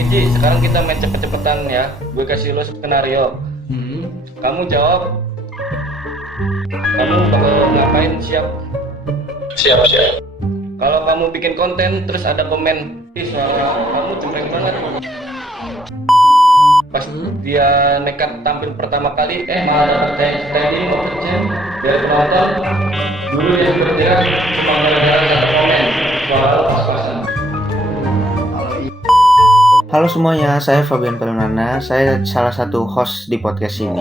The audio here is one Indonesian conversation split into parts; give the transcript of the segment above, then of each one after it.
Oke Ji, sekarang kita main cepet-cepetan ya. Gue kasih lo skenario. Kamu jawab. Kamu bakal ngapain, siap? Siap. Kalau kamu bikin konten terus ada komen, ih suara kamu cempreng banget. Pas dia nekat tampil pertama kali, malah standing overdrive dari penonton. Dulu yang bergerak cuma gara-gara satu komen, suara lo pas-pasan. Halo semuanya, saya Fabian Perunana. Saya salah satu host di podcast ini.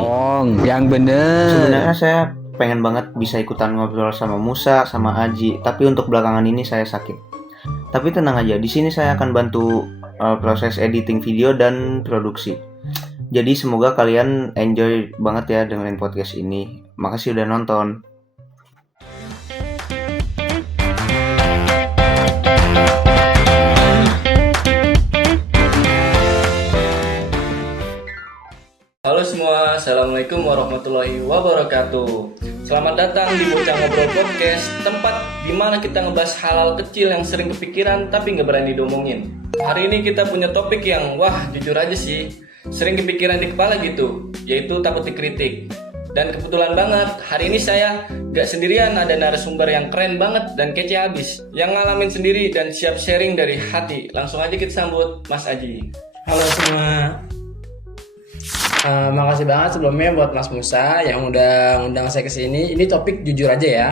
Yang bener. Sebenarnya saya pengen banget bisa ikutan ngobrol sama Musa, sama Aji, tapi untuk belakangan ini saya sakit. Tapi tenang aja, di sini saya akan bantu proses editing video dan produksi. Jadi semoga kalian enjoy banget ya dengerin podcast ini. Makasih udah nonton. Halo semua, Assalamualaikum warahmatullahi wabarakatuh. Selamat datang di Bocah Ngobrol Podcast, tempat di mana kita ngebahas hal-hal kecil yang sering kepikiran tapi nggak berani diomongin. Hari ini kita punya topik yang, jujur aja sih, sering kepikiran di kepala gitu, yaitu takut dikritik. Dan kebetulan banget, hari ini saya gak sendirian, ada narasumber yang keren banget dan kece abis, yang ngalamin sendiri dan siap sharing dari hati. Langsung aja kita sambut Mas Aji. Halo semua. Makasih banget sebelumnya buat Mas Musa yang udah ngundang saya ke sini. Ini topik jujur aja ya.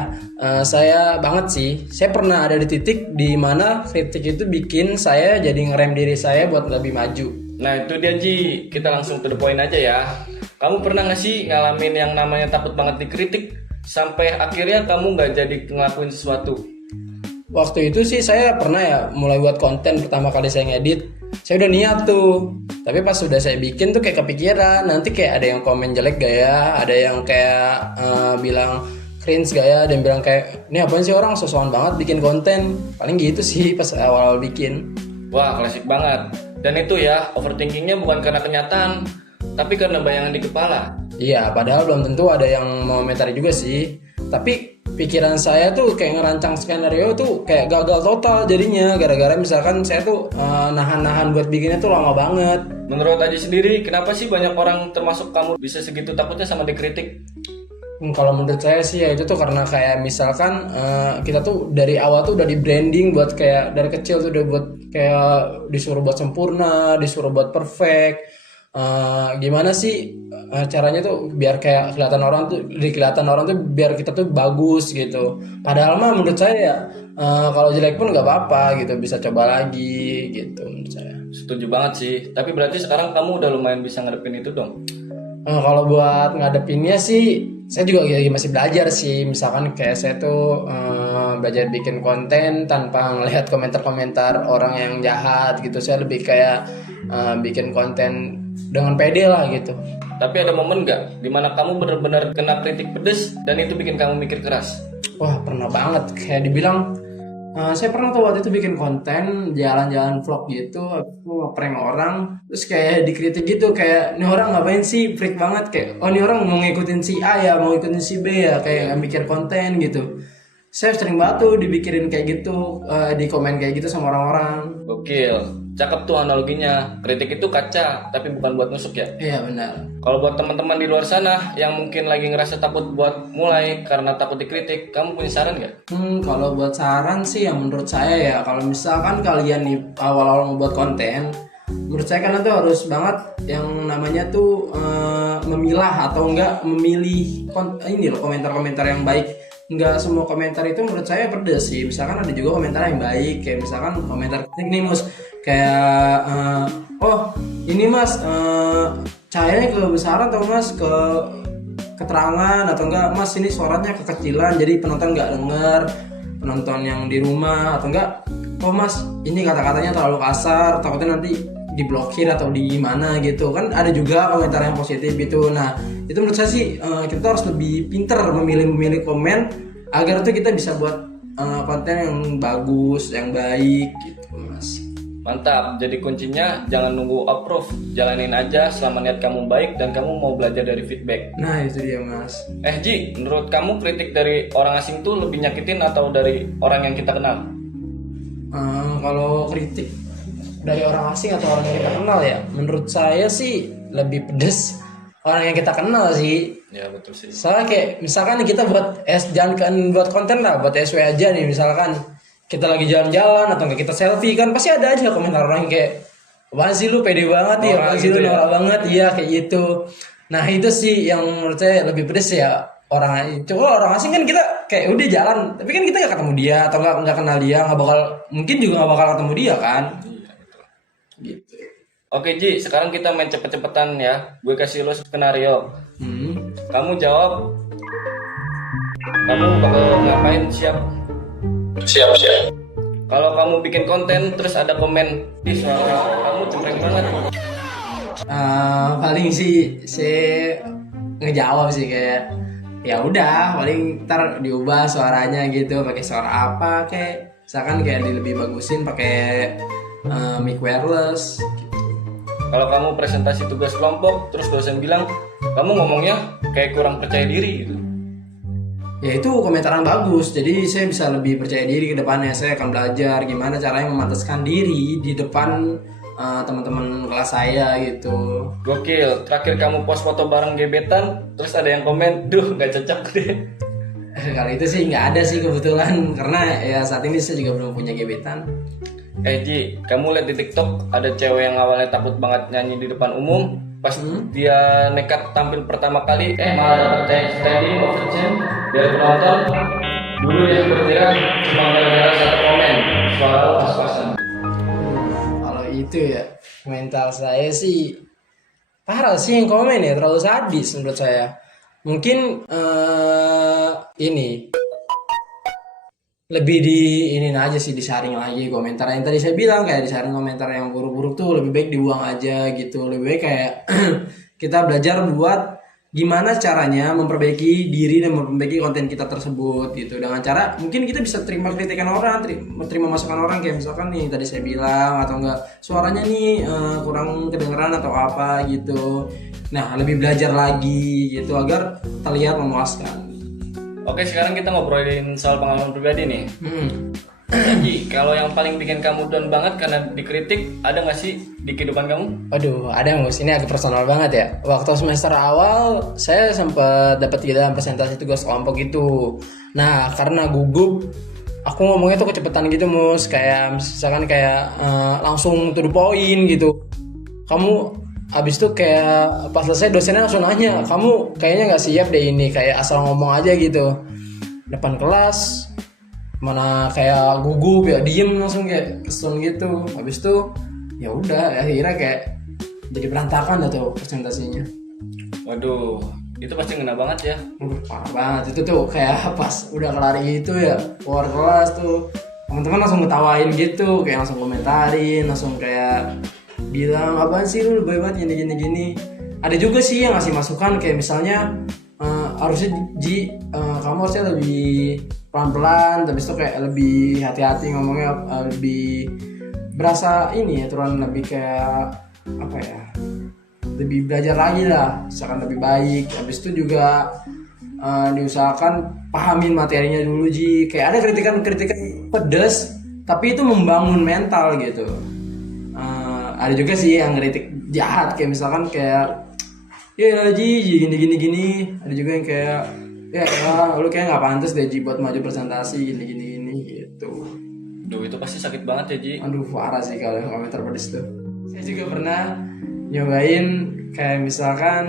Saya banget sih. Saya pernah ada di titik di mana kritik itu bikin saya jadi ngerem diri saya buat lebih maju. Nah itu dia Ji, kita langsung to the point aja ya. Kamu pernah gak sih ngalamin yang namanya takut banget dikritik sampai akhirnya kamu gak jadi ngelakuin sesuatu? Waktu itu sih saya pernah ya mulai buat konten pertama kali saya ngedit. Saya udah niat tuh, tapi pas sudah saya bikin tuh kayak kepikiran nanti kayak ada yang komen jelek gak ya, ada yang kayak bilang cringe gak ya, ada yang bilang kayak ini apaan sih orang sosokan banget bikin konten. Paling gitu sih pas awal bikin. Wah klasik banget. Dan itu ya, overthinkingnya bukan karena kenyataan, tapi karena bayangan di kepala. Iya, padahal belum tentu ada yang mau komentari juga sih. Tapi pikiran saya tuh kayak ngerancang skenario tuh kayak gagal total jadinya. Gara-gara misalkan saya tuh nahan-nahan buat bikinnya tuh lama banget. Menurut Aji sendiri, kenapa sih banyak orang termasuk kamu bisa segitu takutnya sama dikritik? Kalau menurut saya sih ya itu tuh karena kayak misalkan kita tuh dari awal tuh udah di branding buat kayak dari kecil tuh udah buat kayak disuruh buat sempurna, disuruh buat perfect. Gimana sih caranya tuh biar kayak kelihatan orang tuh biar kita tuh bagus gitu. Padahal mah menurut saya ya kalau jelek pun nggak apa-apa gitu, bisa coba lagi gitu menurut saya. Setuju banget sih, tapi berarti sekarang kamu udah lumayan bisa ngadepin itu dong. Kalau buat ngadepinnya sih saya juga lagi masih belajar sih. Misalkan kayak saya tuh belajar bikin konten tanpa ngelihat komentar-komentar orang yang jahat gitu. Saya lebih kayak bikin konten dengan pede lah gitu. Tapi ada momen gak dimana kamu benar-benar kena kritik pedes dan itu bikin kamu mikir keras? Wah pernah banget. Kayak dibilang saya pernah tuh waktu itu bikin konten jalan-jalan vlog gitu, aku ngeprank orang, terus kayak dikritik gitu, kayak ini orang ngapain sih, freak banget, kayak oh ini orang mau ngikutin si A ya, mau ngikutin si B ya, kayak nggak mikir konten gitu. Saya sering banget tuh dipikirin kayak gitu, di komen kayak gitu sama orang-orang. Gokil, cakep tuh analoginya. Kritik itu kaca, tapi bukan buat nusuk ya. Iya benar. Kalau buat teman-teman di luar sana yang mungkin lagi ngerasa takut buat mulai karena takut dikritik, kamu punya saran nggak? Kalau buat saran sih yang menurut saya ya, kalau misalkan kalian nih awal-awal mau buat konten, menurut saya kalian tuh harus banget yang namanya tuh memilah atau enggak memilih komentar-komentar yang baik. Enggak semua komentar itu menurut saya pedes sih. Misalkan ada juga komentar yang baik, kayak misalkan komentar kritik nih Mus, kayak oh ini Mas cahayanya kebesaran atau Mas ke keterangan, atau enggak Mas ini suaranya kekecilan jadi penonton nggak denger, penonton yang di rumah, atau enggak oh Mas ini kata-katanya terlalu kasar, takutnya nanti diblokir atau di mana gitu. Kan ada juga komentar yang positif gitu. Nah itu menurut saya sih kita harus lebih pinter memilih komen agar tuh kita bisa buat konten yang bagus, yang baik gitu Mas. Mantap, jadi kuncinya jangan nunggu approve, jalanin aja selama niat kamu baik dan kamu mau belajar dari feedback. Nah itu dia Mas. Ji, menurut kamu kritik dari orang asing tuh lebih nyakitin atau dari orang yang kita kenal? Kalau kritik dari orang asing atau orang yang kita kenal ya, menurut saya sih lebih pedes orang yang kita kenal sih. Ya betul sih. Soalnya kayak misalkan kita jangan kan buat konten lah, buat SW aja nih, misalkan kita lagi jalan-jalan atau enggak kita selfie kan pasti ada aja komentar orang yang kayak, apaan sih lu pede banget ya, apaan sih lu norak banget, iya kayak gitu. Nah itu sih yang menurut saya lebih pedes ya, orang asing kan kita kayak udah jalan, tapi kan kita nggak ketemu dia atau nggak kenal dia, mungkin juga nggak bakal ketemu dia kan. Iya betul. Gitu. Oke Ji, sekarang kita main cepet-cepetan ya. Gue kasih lo skenario. Kamu jawab. Kamu bakal ngapain? Siap? Siap. Kalau kamu bikin konten terus ada komen, ih suara kamu cempreng banget. Paling sih saya ngejawab sih kayak ya udah, paling ntar diubah suaranya gitu, pakai suara apa kayak misalkan kayak lebih bagusin pakai mic wireless. Kalau kamu presentasi tugas kelompok terus dosen bilang kamu ngomongnya kayak kurang percaya diri gitu. Ya itu komentaran bagus, jadi saya bisa lebih percaya diri ke depannya. Saya akan belajar gimana caranya memantaskan diri di depan teman-teman kelas saya gitu. Gokil, terakhir kamu post foto bareng gebetan terus ada yang komen, duh nggak cocok deh. Kali itu sih nggak ada sih kebetulan, karena ya saat ini saya juga belum punya gebetan. Ji, kamu lihat di TikTok ada cewek yang awalnya takut banget nyanyi di depan umum, pas dia nekat tampil pertama kali, malah dapat standing ovation dari penonton. Dulu yang bergerak cuma gara-gara satu komen, suara lo pas-pasan. Kalau itu ya, mental saya sih parah sih yang komen ya, terlalu sadis menurut saya. Mungkin ini lebih ini aja sih, disaring lagi komentar yang tadi saya bilang, kayak disaring komentar yang buruk-buruk tuh lebih baik dibuang aja gitu. Lebih baik kayak kita belajar buat gimana caranya memperbaiki diri dan memperbaiki konten kita tersebut gitu, dengan cara mungkin kita bisa terima kritikan orang, terima masukan orang, kayak misalkan nih tadi saya bilang, atau enggak suaranya nih kurang kedengeran atau apa gitu. Nah lebih belajar lagi gitu agar terlihat memuaskan. Oke, sekarang kita ngobrolin soal pengalaman pribadi nih. Ji, kalau yang paling bikin kamu down banget karena dikritik, ada nggak sih di kehidupan kamu? Aduh, ada Mus. Ini agak personal banget ya. Waktu semester awal, saya sempat dapat dalam presentasi tugas kelompok gitu. Nah, karena gugup, aku ngomongnya tuh kecepatan gitu Mus. Kayak misalkan kayak langsung to the point gitu. Kamu abis itu kayak pas selesai dosennya langsung nanya, kamu kayaknya nggak siap deh ini, kayak asal ngomong aja gitu depan kelas, mana kayak gugup ya, diem langsung kayak kesel gitu. Habis itu ya udah, akhirnya kayak jadi berantakan dah tuh presentasinya. Waduh, itu pasti ngena banget ya. Parah banget itu tuh, kayak pas udah kelar itu ya keluar kelas tuh teman-teman langsung ngetawain gitu, kayak langsung komentarin, langsung kayak bilang apaan sih lu lebih banget gini. Ada juga sih yang ngasih masukan kayak misalnya harusnya kamu harusnya lebih pelan-pelan, tapi itu kayak lebih hati-hati ngomongnya, lebih berasa ini ya, turun lebih kayak apa ya, lebih belajar lagi lah, misalkan lebih baik. Habis itu juga diusahakan pahamin materinya dulu kayak ada kritikan pedas tapi itu membangun mental gitu. Ada juga sih yang kritik jahat kayak misalkan kayak ya gini. Ada juga yang kayak ya lu kayak nggak pantas deh buat maju presentasi gini gitu. Duh, itu pasti sakit banget ya Ji. Aduh parah sih kalau komentar pedes tuh. Saya juga pernah nyobain kayak misalkan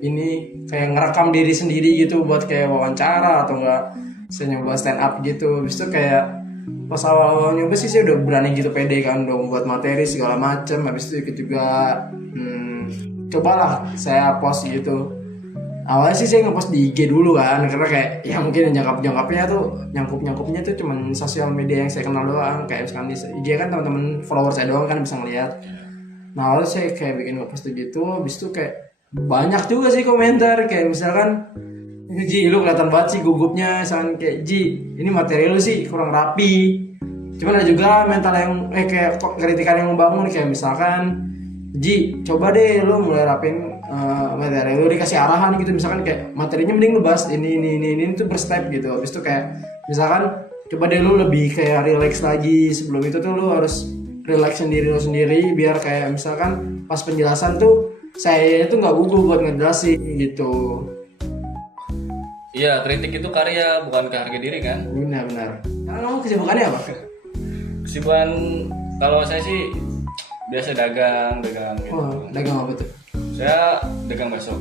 ini kayak ngerekam diri sendiri gitu buat kayak wawancara, atau enggak saya nyoba stand up gitu. Habis itu kayak pas awal nyoba sih saya udah berani gitu, pede kan dong buat materi segala macem. Habis itu ikut juga cobalah saya post gitu. Awalnya sih saya ngepost di IG dulu kan, karena kayak ya mungkin nyangkupnya tuh cuman sosial media yang saya kenal doang, kayak misalkan di IG kan teman-teman follower saya doang kan bisa ngeliat. Nah awalnya saya kayak bikin ngepost gitu, habis itu kayak banyak juga sih komentar kayak misalkan, Ji lu kelihatan banget sih gugupnya, misalkan kayak Ji ini materi lu sih kurang rapi. Cuman ada juga mental yang kayak kritikan yang membangun, kayak misalkan Ji coba deh lu mulai rapin materi lu, dikasih arahan gitu, misalkan kayak materinya mending lu bahas ini tuh berstep gitu. Habis itu kayak misalkan coba deh lu lebih kayak relax lagi, sebelum itu tuh lu harus relaxin diri lo sendiri biar kayak misalkan pas penjelasan tuh saya itu nggak gugup buat ngejelasin gitu. Iya, kritik itu karya, bukan ke harga diri kan. Benar-benar. Sekarang kamu kesibukannya apa? Kesibukan kalau saya sih biasa dagang gitu. Oh, dagang apa tuh? Saya dagang bakso.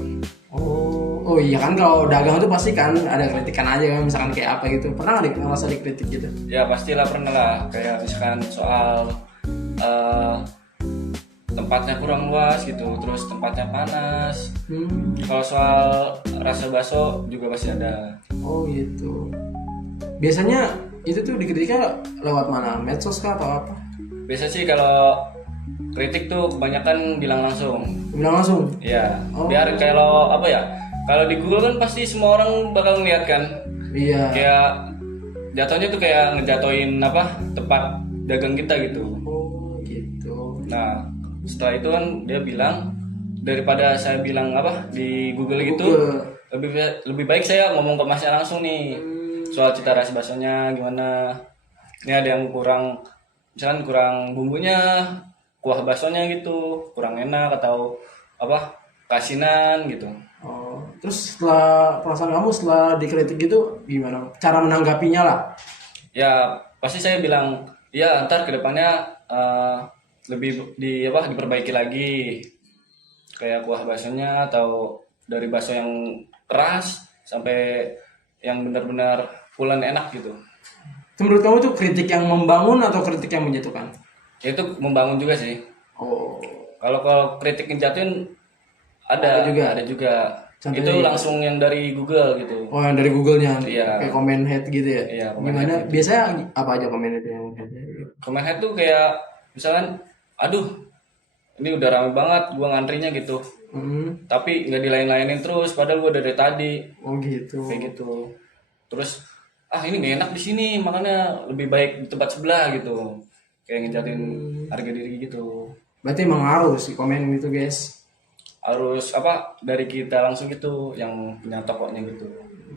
Oh iya kan kalau dagang tuh pasti kan ada kritikan aja kan, misalkan kayak apa gitu. Pernah nggak ngerasa dikritik gitu? Ya pastilah pernah lah, kayak misalkan soal tempatnya kurang luas gitu, terus tempatnya panas. Kalau soal rasa bakso juga pasti ada. Oh gitu. Biasanya itu tuh dikritiknya lewat mana? Medsos kah atau apa? Biasa sih kalau kritik tuh kebanyakan bilang langsung. Bilang langsung. Ya, Oh. biar kalau apa ya? Kalau di Google kan pasti semua orang bakal ngeliat kan. Iya. Kayak jatuhnya tuh kayak ngejatoin apa? Tempat dagang kita gitu. Oh gitu. Nah, setelah itu kan dia bilang daripada saya bilang apa di Google gitu, Google. lebih baik saya ngomong ke masnya langsung nih. Soal cita rasa baksonya gimana. Ini ada yang kurang, misalkan kurang bumbunya, kuah baksonya gitu, kurang enak atau apa? Kasinan gitu. Oh, terus setelah perasaan kamu setelah dikritik gitu gimana? Cara menanggapinya lah. Ya, pasti saya bilang, ya ntar kedepannya lebih diperbaiki lagi. Kayak kuah baksonya atau dari bakso yang keras sampai yang benar-benar pulen enak gitu. Itu menurut kamu tuh kritik yang membangun atau kritik yang menjatuhkan? Ya, itu membangun juga sih. Oh, Kalau kritik ngejatuhin Ada ada juga. Contohnya Itu gimana? langsung yang dari Google gitu. oh yang dari Google-nya, Iya. kayak comment head gitu ya? Iya, comment Gimana? head gitu. Biasanya apa aja comment head yang head? Comment head tuh kayak misalkan, aduh, ini udah rame banget gua ngantrinya gitu. Tapi nggak dilain-lainin terus, padahal gua dari tadi Oh gitu. kayak gitu. Terus, ini nggak enak di sini, makanya lebih baik di tempat sebelah gitu. Kayak ngejatin harga diri gitu. Berarti emang harus sih komen gitu guys. Harus apa dari kita langsung gitu, yang punya tokonya gitu.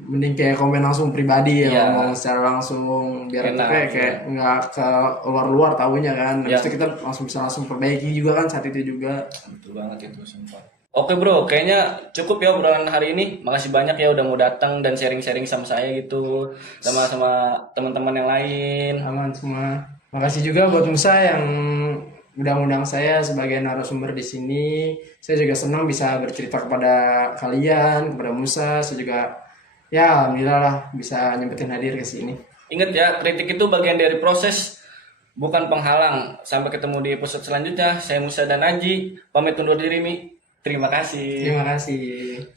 Mending kayak komen langsung pribadi ya, Iya. ngomong secara langsung biar itu Enak, kayak nggak ke luar-luar tahunya kan. Iya. Habis itu kita langsung bisa langsung perbaiki juga kan saat itu juga. Betul banget itu, sumpah. Oke bro, kayaknya cukup ya obrolan hari ini. Makasih banyak ya udah mau datang dan sharing-sharing sama saya gitu, sama teman-teman yang lain. Aman semua. Makasih juga buat Musa yang udah ngundang saya sebagai narasumber di sini. Saya juga senang bisa bercerita kepada kalian, kepada Musa. Saya juga ya alhamdulillah lah bisa nyempetin hadir ke sini. Ingat ya, kritik itu bagian dari proses, bukan penghalang. Sampai ketemu di episode selanjutnya. Saya Musa dan Aji, pamit undur diri Mi. Terima kasih. Terima kasih.